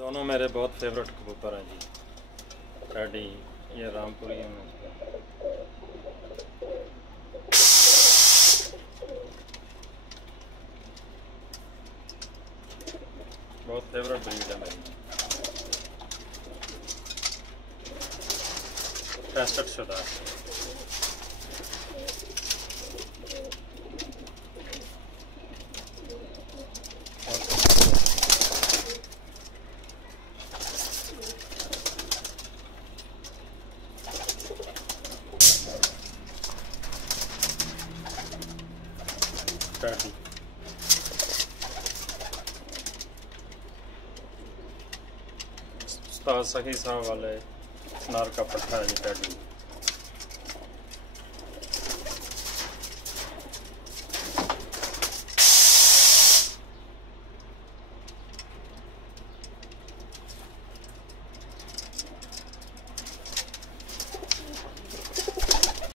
दोनों मेरे बहुत फेवरेट कबूतर हैं जी। टैडी ये रामपुरी है। बहुत फेवरेट ब्रीड है मेरी, टेस्टेड शुदा। टैडी उस्ताद सखी साहब वाले नार का पट्टा है जी टैडी।